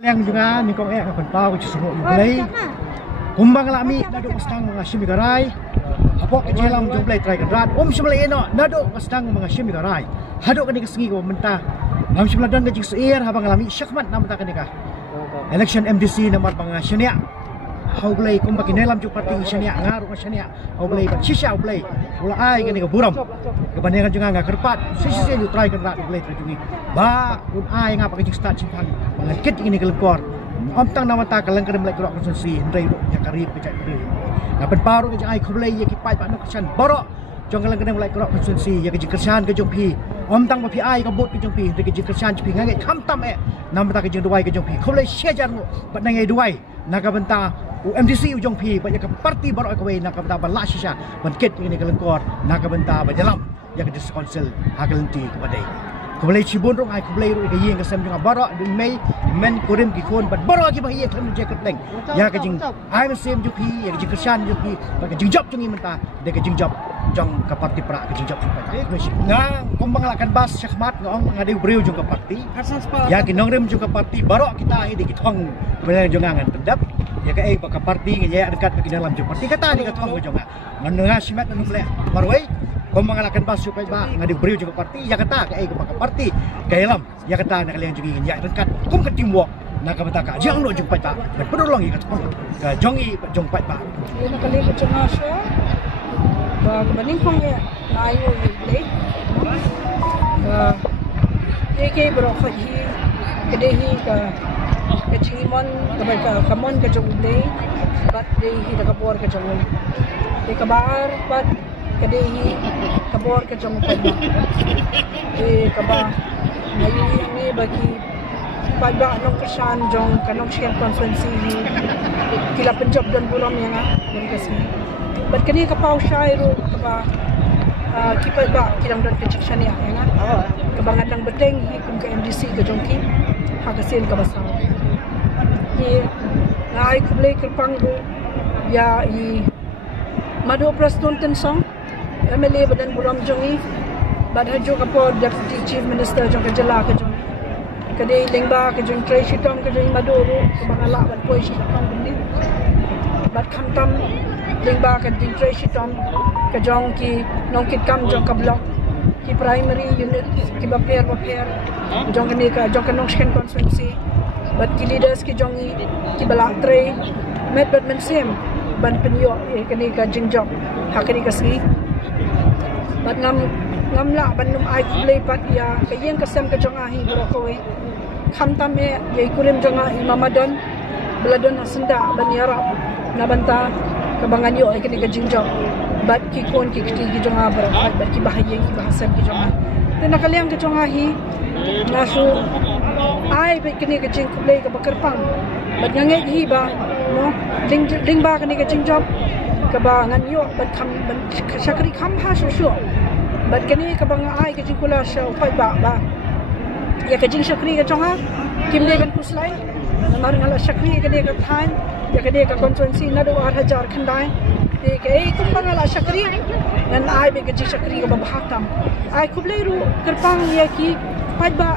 Yang juga ni kong akan tahu semua mulai. Kumbang lami naduk pastang mga simigaray. Hapok kejelam jumlay try kadrat. Semulai eno naduk pastang mga simigaray. Haduk kani kesengi ko mentah. Ngam semuladan gajik suir habang lami syakmat nam ta kani ka. Election MDC nomor mga syania. Hau blay kumbang kinelam juk parti syania ngaru ka syania. Hau blay ba shisha blay. Ula ai kani ka buram. Kebanyakan juga ngak kerpat. Sisi lu try kadrat blay try jungi. Ba un ai ngap gajik start simpan. Mengakit ini kelengkor. Om tang nama ta kalang kadang melek kerok konsensi ndai nya karib pecah diri. Ngapen paru ke ai khublai ye ki pai pak nok san borok. Jong kalang kadang melek kerok konsensi ye ke kersan ke jong pi. Om tang pi ai ka bot ke jong pi de ke kersan pi ngai kham tam nam ta ke jong duai ke jong pi. Khublai sia jar mo bat ngai duai. Naga benta UMDC ujong pi ba ka parti borok ka we naga benta bala sisa banket ini kelengkor naga benta ba dalam ye ke konsel hagalenti kepadai. Kublai cibun rong ai kublai ru gayeng kasam jong barok di mei men kurim ki kon bat barok ki bahiye tham je ketleng ya ka jing ai mesem jupi ya ka jing kersan jupi ba ka jing job jungi menta de ka jing job jong ka parti pra ka jing job nga kumbang lakan bas syahmat ngong ngadi breu jong ka parti ya ki nongrem jong ka parti barok kita hi di kitong belang jongangan pendap ya ka ai ba ka parti ya dekat ki dalam jong parti kata ni ka tong jong ngan simat nu ble marwai kau mengalahkan basu pai ba ngadi beriu juga parti ya kata ke ai ke parti ke dalam ya kata nak kalian juga ya dekat kum ke teamwork nak kata ka jang lo jung pai ba dan pedolong ya kata ke jongi jong pai ba nak kalian ke cuma sya ba ke baning kong ya ayo le ke bro khaji ke dehi ke chimon ke ba kamon ke jong le bat dehi ka bor ke jong ke kabar bat kadehi kabor ke jong pa kaba ngayon ni bagi pagba nong kersan jong kanong siyan konferensi kila penjob dan buram yang dari kasi bat kani kapaw siya ro kaba kipa ba kilang dan kejiksyan ya yang kabangan lang beteng kung ka MDC ka jong ki hagasin ka basa ni ngai kublay kerpang go ya i madu preston tensong MLA badan buram jongi badha jo kapo deputy chief minister jong kajala ka jong kade lengba ka jong Tracy Tom ka jong maduro ka bangala bat poi si tong bindi bat khamtam lengba ka jong Tracy Tom ka jong ki nongkit kam jong ka block ki primary unit ki baper jong kani ka jong ka nongsken constituency bat ki leaders ki jong ki balatre met bat mensem ban penyo kani ka jingjok hakani ka si bat ngam la ban num ai play pat ya kayeng kasam ka jong ahi bro ko kham tam e ye kulim jong ahi mamadon beladon hasenda ban yarap na banta kabangan yo kini ka jingjok bat ki kon ki kiti ki jong abra bat ki bahayeng ki bahasan ki jong ahi nakaliang ka jong ahi nasu ai bet kini ka jing play ka bakarpang bat ngange hi ba no ding ba kini ka jingjok kabangan yo bat kham syakri kham ha shu bat kani kabang ai ka jingkula sha upai ba ya ka jing syakri ka chonga kim de ban kuslai namar ngala syakri ka de ka than ya ka de ka constituency na do 8000 khandai de ka ei kumbang ngala syakri nan ai be ka jing syakri ka bahatam ai kublai ru kerpang ya ki pai ba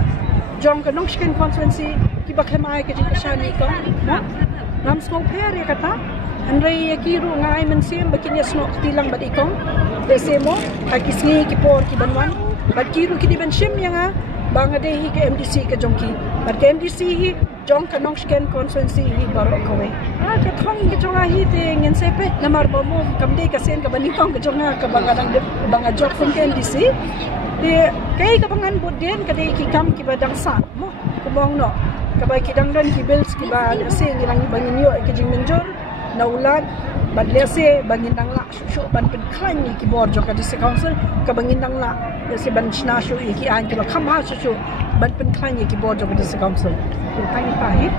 jong ka nongsken constituency ki bakham ai ka jing shani ka na nam small pair ya kata Andrei yakiru ngai mensem bakinya snok tilang bad ikong desemo akisni kipor ki banwan bakiru ki diben shim yanga bangadehi ke MDC ke jongki bad ke MDC hi jong ka nongsken constituency hi barok kowe ka thong ki jonga hi te ngen sepe namar bomo kamde ka sen ka banikong ka jonga ka bangadang banga jok from ke MDC de kai ka bangan bodden ka de ki kam ki badang sa mo kubong no ka ba ki dangdan ki bills ki ba se ngilang bangin yo ke jing menjor naulan badlese bangindang la shu ban pen klan ki bor jo ka district council ka bangindang la se ban chna shu ki an ki ba kham ha shu ban pen klan ki bor jo ka district council tai pa hi